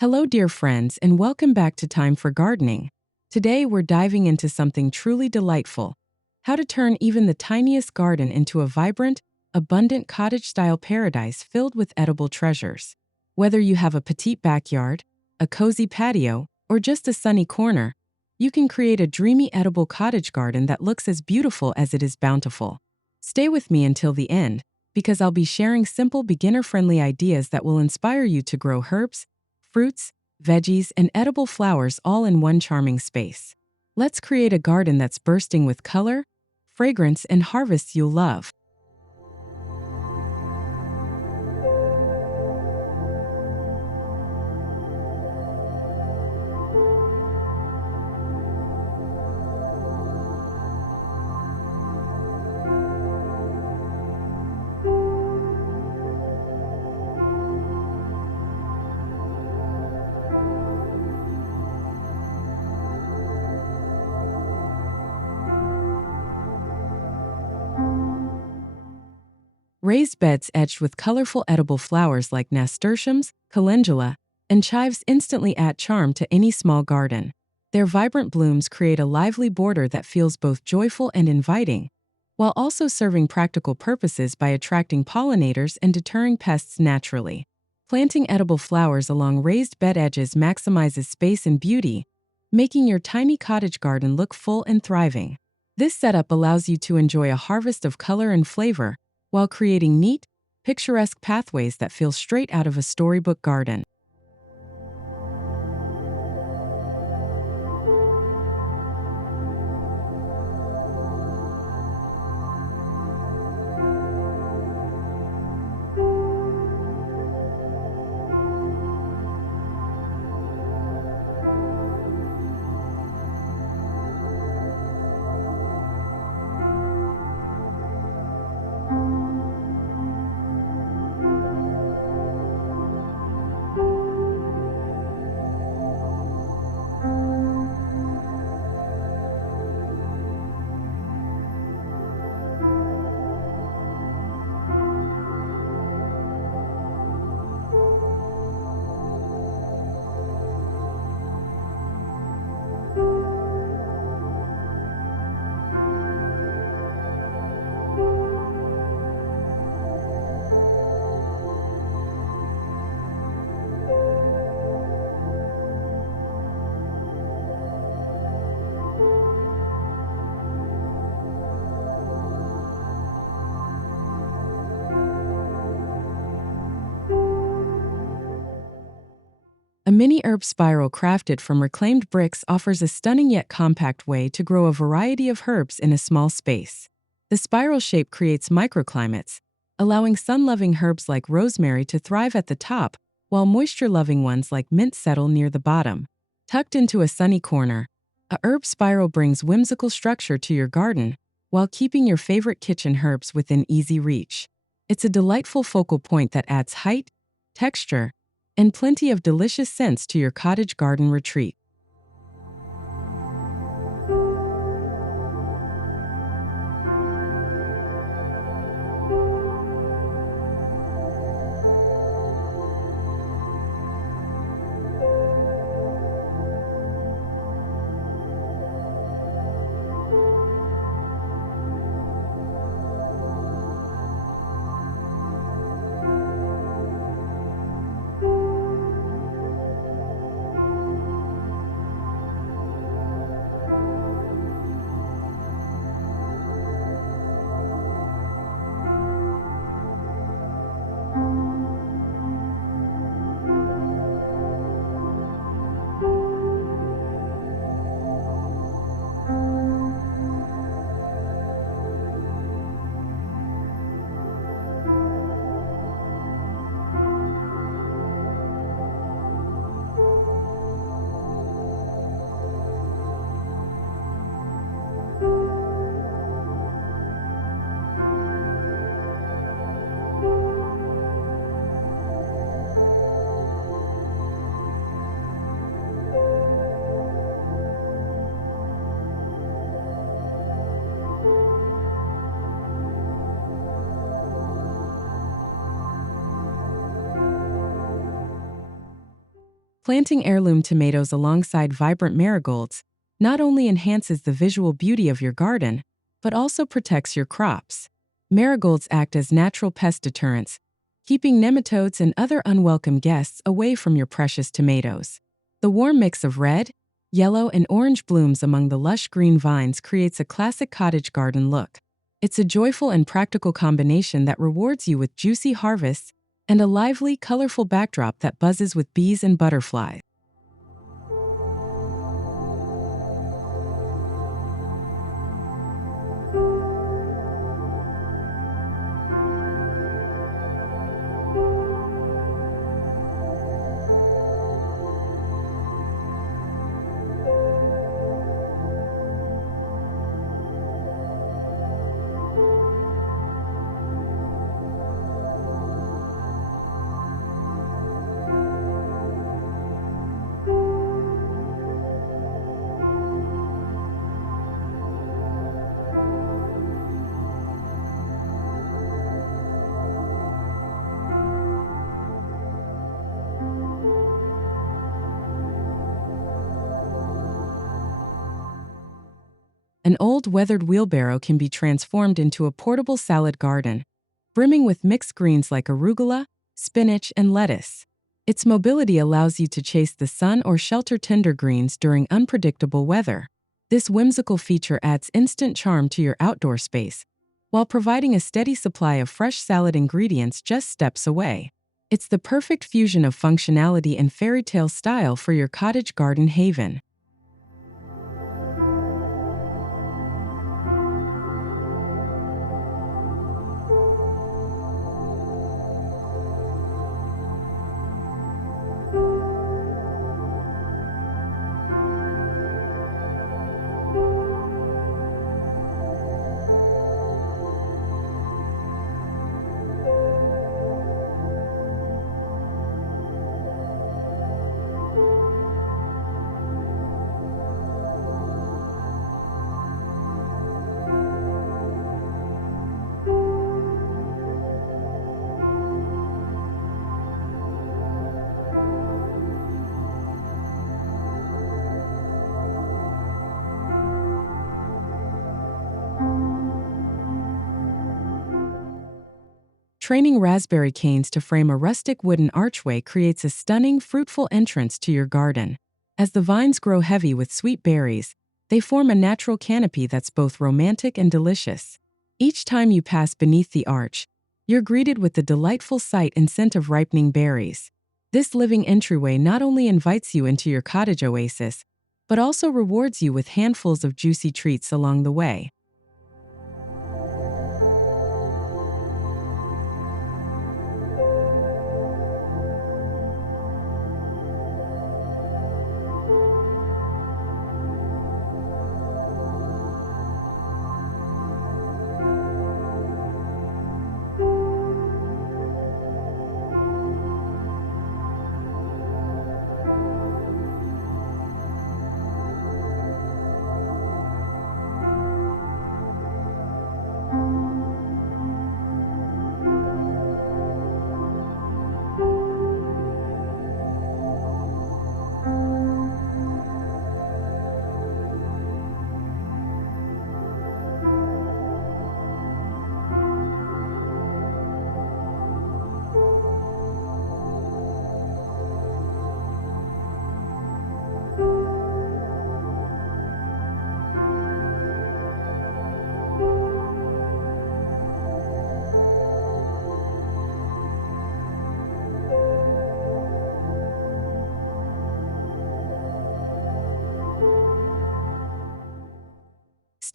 Hello, dear friends, and welcome back to Time for Gardening. Today, we're diving into something truly delightful: how to turn even the tiniest garden into a vibrant, abundant cottage-style paradise filled with edible treasures. Whether you have a petite backyard, a cozy patio, or just a sunny corner, you can create a dreamy edible cottage garden that looks as beautiful as it is bountiful. Stay with me until the end, because I'll be sharing simple, beginner-friendly ideas that will inspire you to grow herbs, fruits, veggies, and edible flowers all in one charming space. Let's create a garden that's bursting with color, fragrance, and harvests you'll love. Raised beds edged with colorful edible flowers like nasturtiums, calendula, and chives instantly add charm to any small garden. Their vibrant blooms create a lively border that feels both joyful and inviting, while also serving practical purposes by attracting pollinators and deterring pests naturally. Planting edible flowers along raised bed edges maximizes space and beauty, making your tiny cottage garden look full and thriving. This setup allows you to enjoy a harvest of color and flavor, while creating neat, picturesque pathways that feel straight out of a storybook garden. A mini herb spiral crafted from reclaimed bricks offers a stunning yet compact way to grow a variety of herbs in a small space. The spiral shape creates microclimates, allowing sun-loving herbs like rosemary to thrive at the top, while moisture-loving ones like mint settle near the bottom. Tucked into a sunny corner, a herb spiral brings whimsical structure to your garden, while keeping your favorite kitchen herbs within easy reach. It's a delightful focal point that adds height, texture, and plenty of delicious scents to your cottage garden retreat. Planting heirloom tomatoes alongside vibrant marigolds not only enhances the visual beauty of your garden, but also protects your crops. Marigolds act as natural pest deterrents, keeping nematodes and other unwelcome guests away from your precious tomatoes. The warm mix of red, yellow, and orange blooms among the lush green vines creates a classic cottage garden look. It's a joyful and practical combination that rewards you with juicy harvests and a lively, colorful backdrop that buzzes with bees and butterflies. An old weathered wheelbarrow can be transformed into a portable salad garden, brimming with mixed greens like arugula, spinach, and lettuce. Its mobility allows you to chase the sun or shelter tender greens during unpredictable weather. This whimsical feature adds instant charm to your outdoor space, while providing a steady supply of fresh salad ingredients just steps away. It's the perfect fusion of functionality and fairy tale style for your cottage garden haven. Training raspberry canes to frame a rustic wooden archway creates a stunning, fruitful entrance to your garden. As the vines grow heavy with sweet berries, they form a natural canopy that's both romantic and delicious. Each time you pass beneath the arch, you're greeted with the delightful sight and scent of ripening berries. This living entryway not only invites you into your cottage oasis, but also rewards you with handfuls of juicy treats along the way.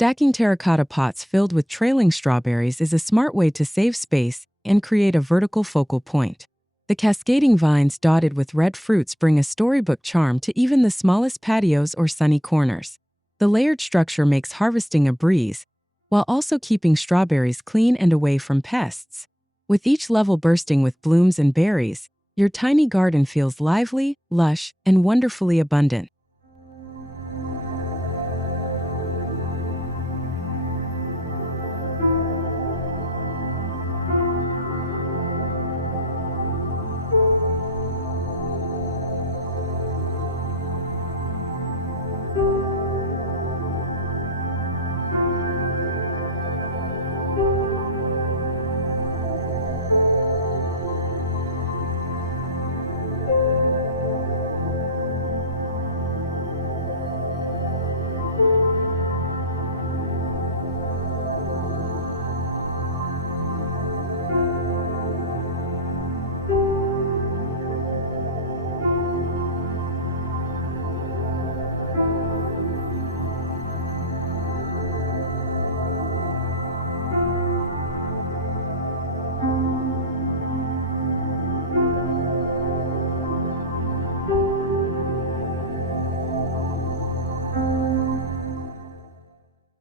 Stacking terracotta pots filled with trailing strawberries is a smart way to save space and create a vertical focal point. The cascading vines dotted with red fruits bring a storybook charm to even the smallest patios or sunny corners. The layered structure makes harvesting a breeze, while also keeping strawberries clean and away from pests. With each level bursting with blooms and berries, your tiny garden feels lively, lush, and wonderfully abundant.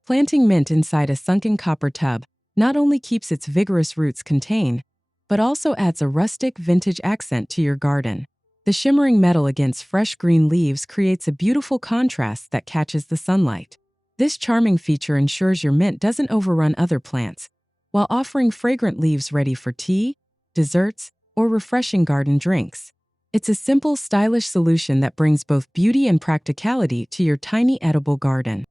Planting mint inside a sunken copper tub not only keeps its vigorous roots contained, but also adds a rustic vintage accent to your garden. The shimmering metal against fresh green leaves creates a beautiful contrast that catches the sunlight. This charming feature ensures your mint doesn't overrun other plants, while offering fragrant leaves ready for tea, desserts, or refreshing garden drinks. It's a simple, stylish solution that brings both beauty and practicality to your tiny edible garden.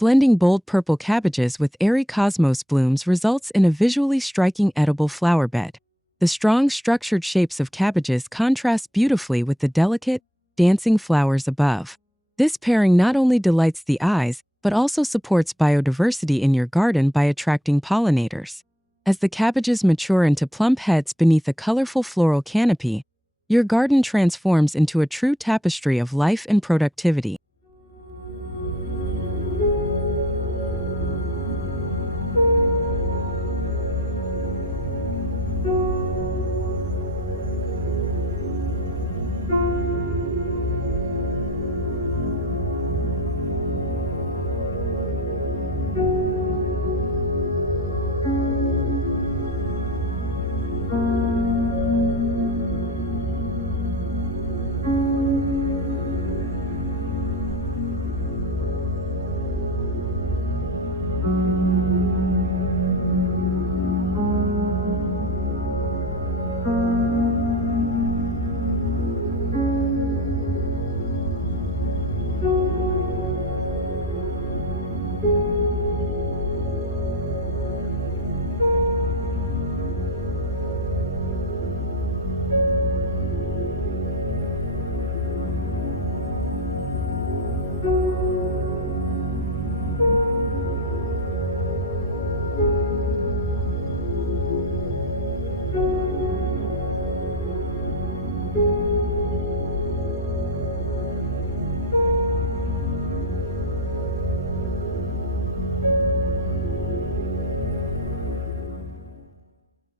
Blending bold purple cabbages with airy cosmos blooms results in a visually striking edible flower bed. The strong, structured shapes of cabbages contrast beautifully with the delicate, dancing flowers above. This pairing not only delights the eyes, but also supports biodiversity in your garden by attracting pollinators. As the cabbages mature into plump heads beneath a colorful floral canopy, your garden transforms into a true tapestry of life and productivity.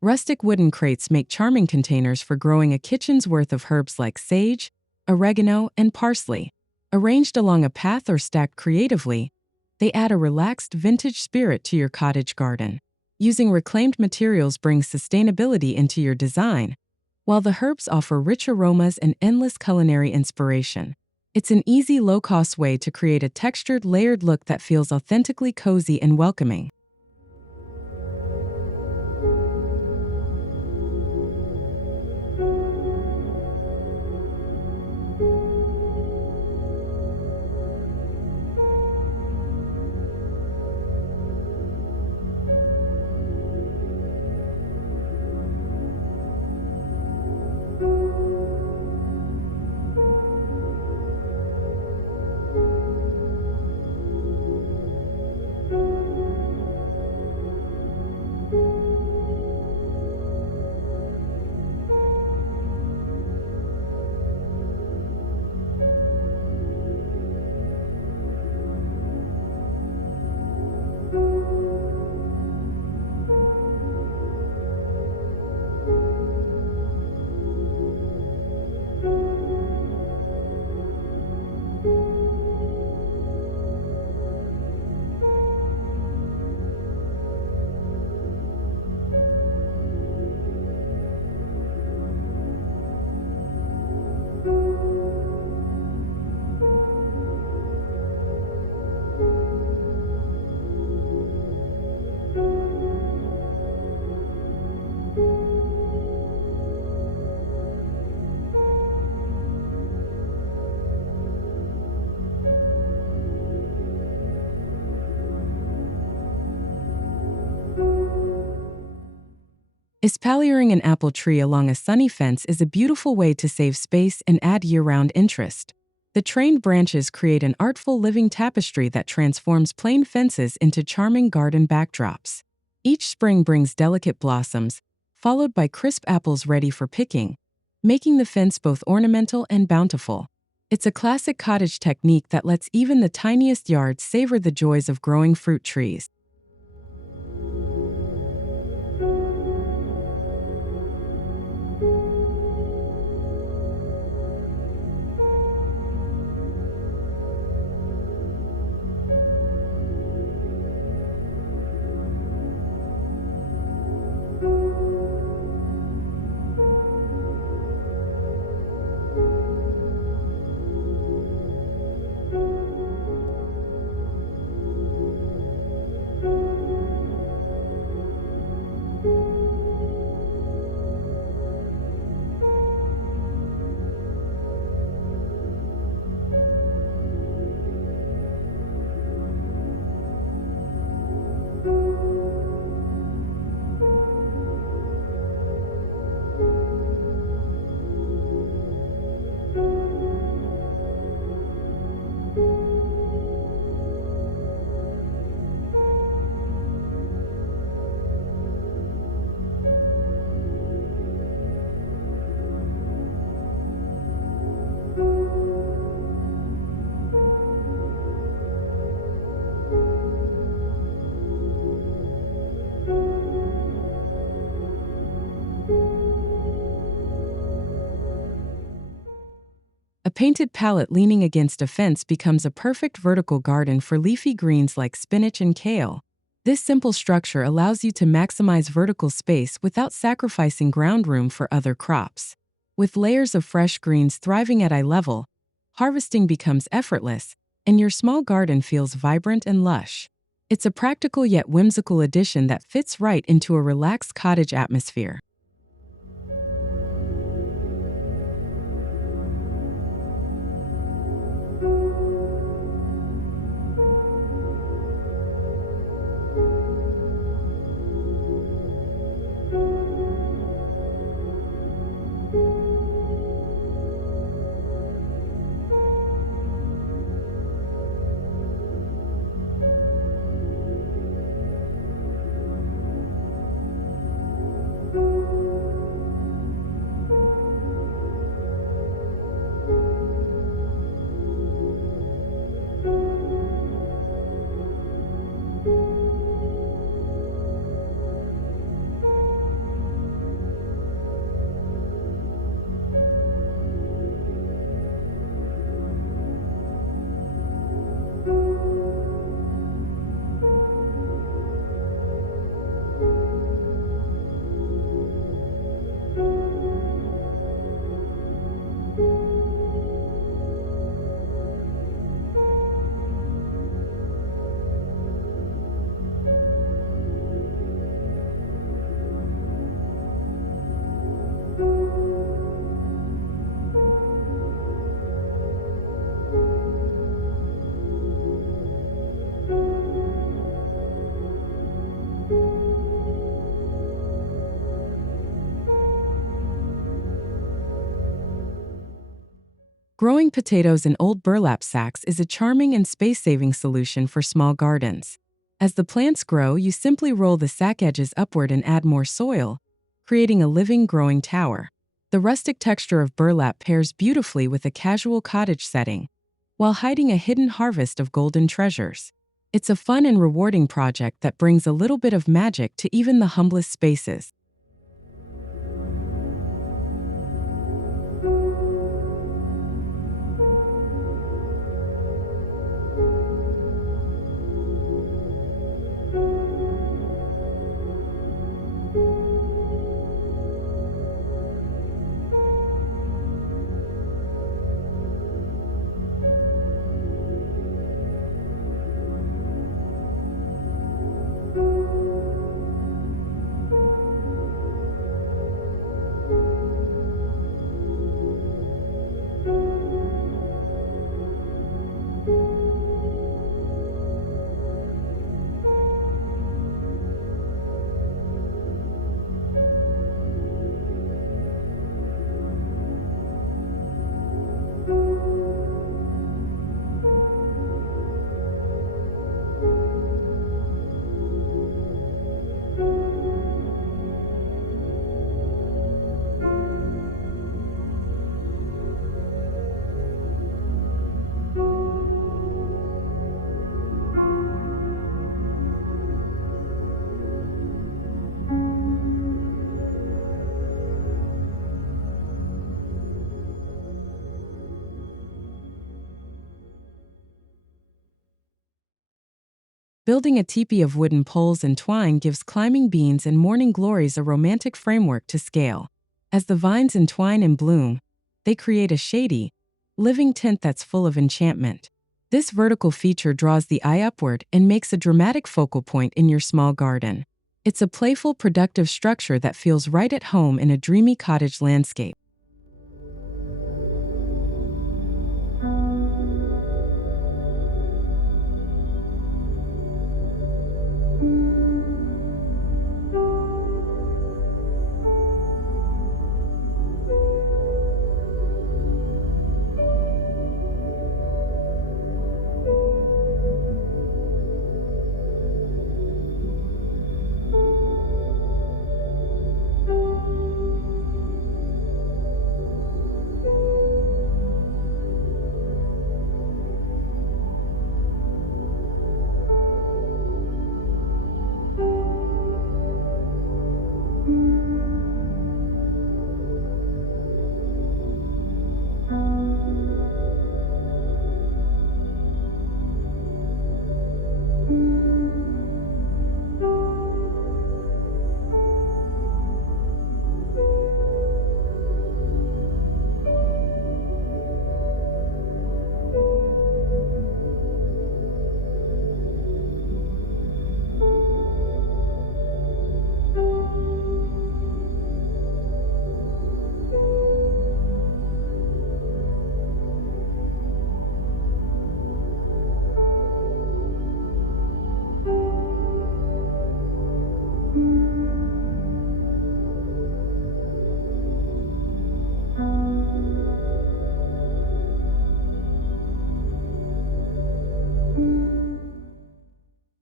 Rustic wooden crates make charming containers for growing a kitchen's worth of herbs like sage, oregano, and parsley. Arranged along a path or stacked creatively, they add a relaxed vintage spirit to your cottage garden. Using reclaimed materials brings sustainability into your design, while the herbs offer rich aromas and endless culinary inspiration. It's an easy, low-cost way to create a textured, layered look that feels authentically cozy and welcoming. Espaliering an apple tree along a sunny fence is a beautiful way to save space and add year-round interest. The trained branches create an artful living tapestry that transforms plain fences into charming garden backdrops. Each spring brings delicate blossoms, followed by crisp apples ready for picking, making the fence both ornamental and bountiful. It's a classic cottage technique that lets even the tiniest yard savor the joys of growing fruit trees. A painted pallet leaning against a fence becomes a perfect vertical garden for leafy greens like spinach and kale. This simple structure allows you to maximize vertical space without sacrificing ground room for other crops. With layers of fresh greens thriving at eye level, harvesting becomes effortless, and your small garden feels vibrant and lush. It's a practical yet whimsical addition that fits right into a relaxed cottage atmosphere. Growing potatoes in old burlap sacks is a charming and space-saving solution for small gardens. As the plants grow, you simply roll the sack edges upward and add more soil, creating a living, growing tower. The rustic texture of burlap pairs beautifully with a casual cottage setting, while hiding a hidden harvest of golden treasures. It's a fun and rewarding project that brings a little bit of magic to even the humblest spaces. Building a teepee of wooden poles and twine gives climbing beans and morning glories a romantic framework to scale. As the vines entwine and bloom, they create a shady, living tint that's full of enchantment. This vertical feature draws the eye upward and makes a dramatic focal point in your small garden. It's a playful, productive structure that feels right at home in a dreamy cottage landscape.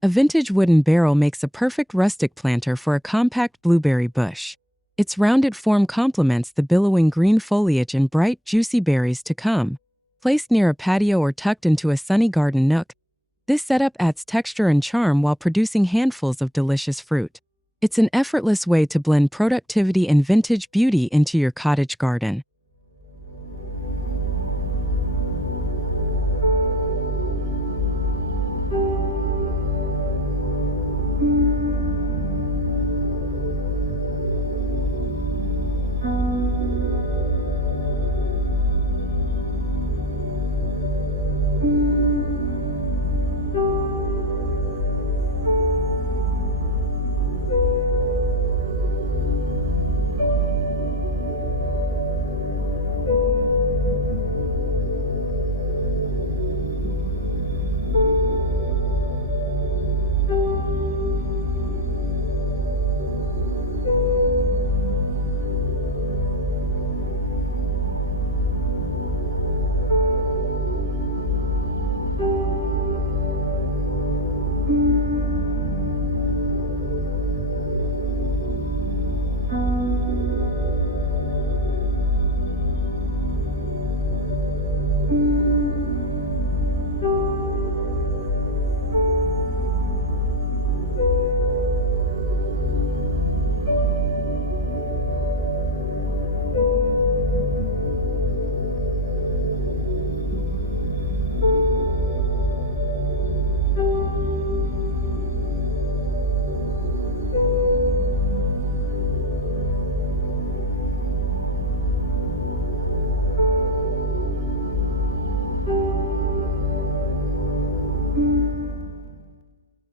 A vintage wooden barrel makes a perfect rustic planter for a compact blueberry bush. Its rounded form complements the billowing green foliage and bright, juicy berries to come. Placed near a patio or tucked into a sunny garden nook, this setup adds texture and charm while producing handfuls of delicious fruit. It's an effortless way to blend productivity and vintage beauty into your cottage garden.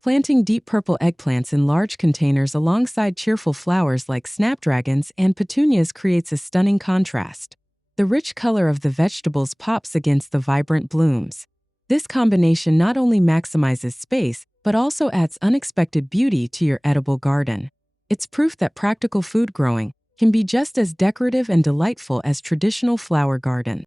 Planting deep purple eggplants in large containers alongside cheerful flowers like snapdragons and petunias creates a stunning contrast. The rich color of the vegetables pops against the vibrant blooms. This combination not only maximizes space, but also adds unexpected beauty to your edible garden. It's proof that practical food growing can be just as decorative and delightful as traditional flower gardens.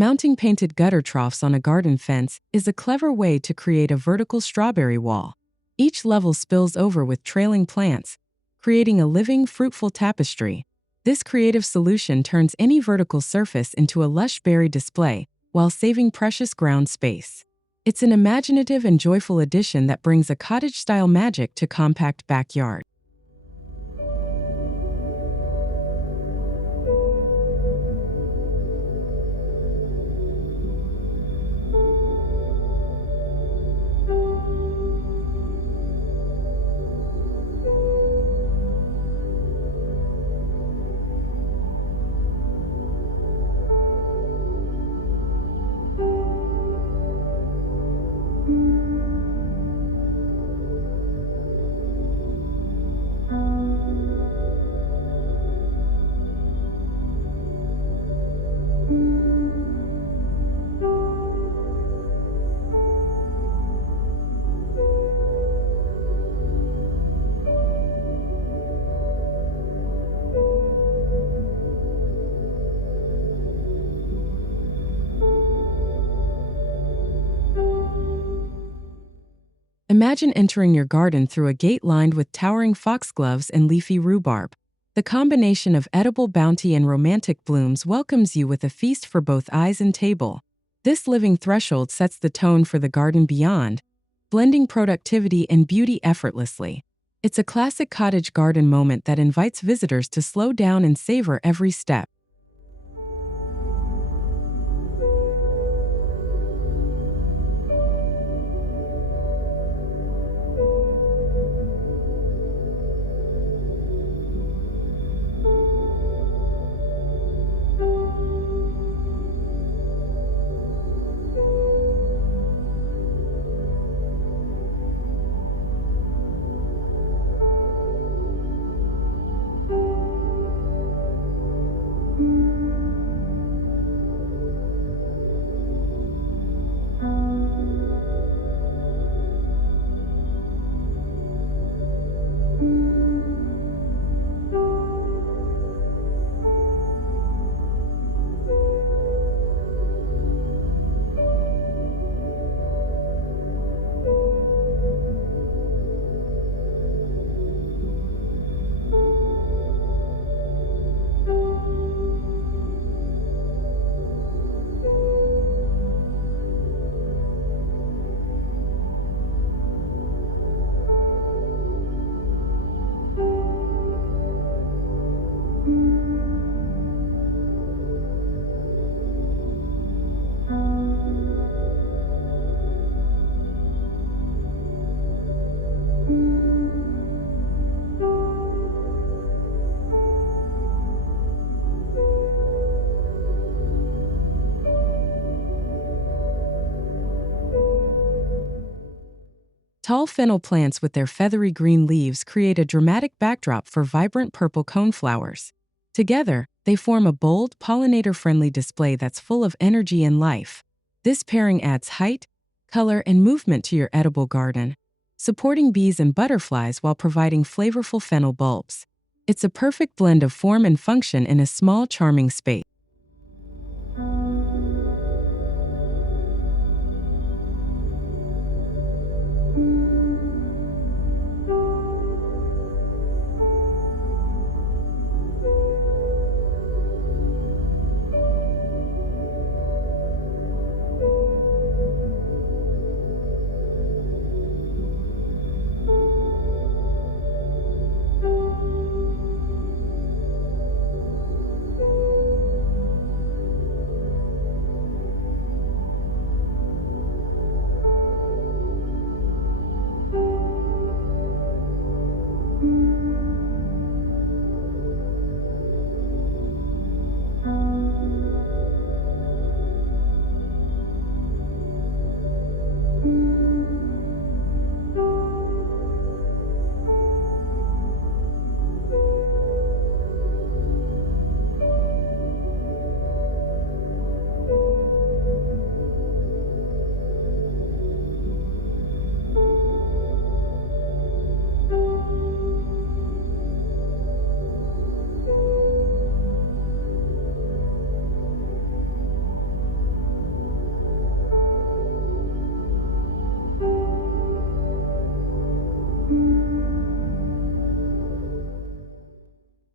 Mounting painted gutter troughs on a garden fence is a clever way to create a vertical strawberry wall. Each level spills over with trailing plants, creating a living, fruitful tapestry. This creative solution turns any vertical surface into a lush berry display while saving precious ground space. It's an imaginative and joyful addition that brings a cottage-style magic to compact backyard. Imagine entering your garden through a gate lined with towering foxgloves and leafy rhubarb. The combination of edible bounty and romantic blooms welcomes you with a feast for both eyes and table. This living threshold sets the tone for the garden beyond, blending productivity and beauty effortlessly. It's a classic cottage garden moment that invites visitors to slow down and savor every step. Tall fennel plants with their feathery green leaves create a dramatic backdrop for vibrant purple coneflowers. Together, they form a bold, pollinator-friendly display that's full of energy and life. This pairing adds height, color, and movement to your edible garden, supporting bees and butterflies while providing flavorful fennel bulbs. It's a perfect blend of form and function in a small, charming space.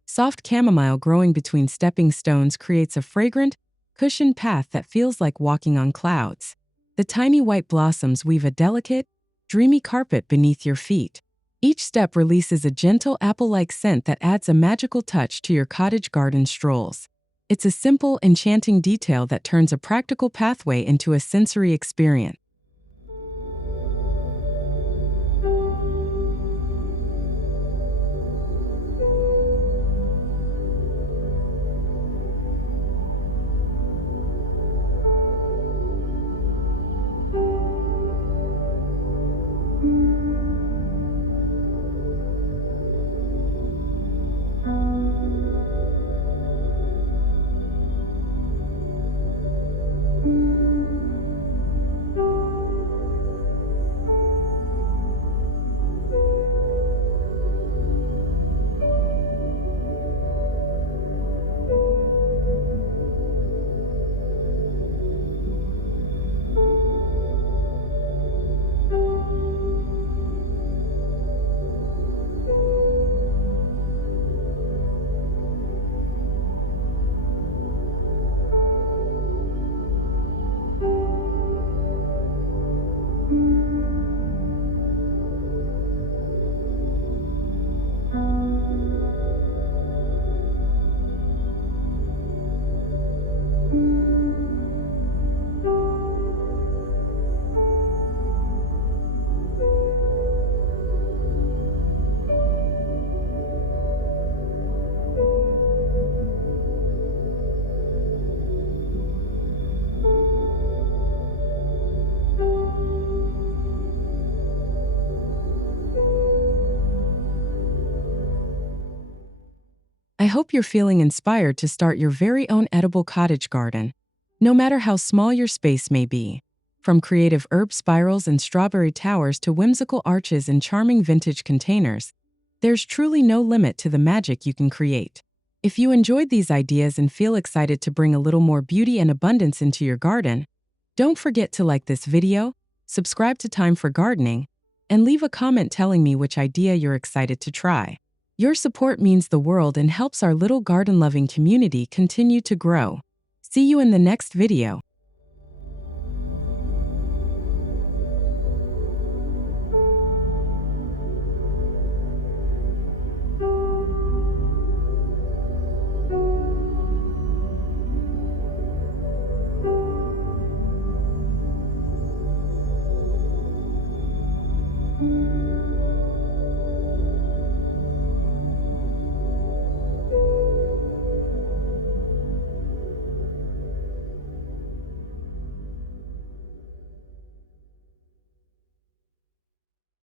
Soft chamomile growing between stepping stones creates a fragrant, cushioned path that feels like walking on clouds. The tiny white blossoms weave a delicate, dreamy carpet beneath your feet. Each step releases a gentle apple-like scent that adds a magical touch to your cottage garden strolls. It's a simple, enchanting detail that turns a practical pathway into a sensory experience. I hope you're feeling inspired to start your very own edible cottage garden, no matter how small your space may be. From creative herb spirals and strawberry towers to whimsical arches and charming vintage containers, there's truly no limit to the magic you can create. If you enjoyed these ideas and feel excited to bring a little more beauty and abundance into your garden, don't forget to like this video, subscribe to Time for Gardening, and leave a comment telling me which idea you're excited to try. Your support means the world and helps our little garden-loving community continue to grow. See you in the next video.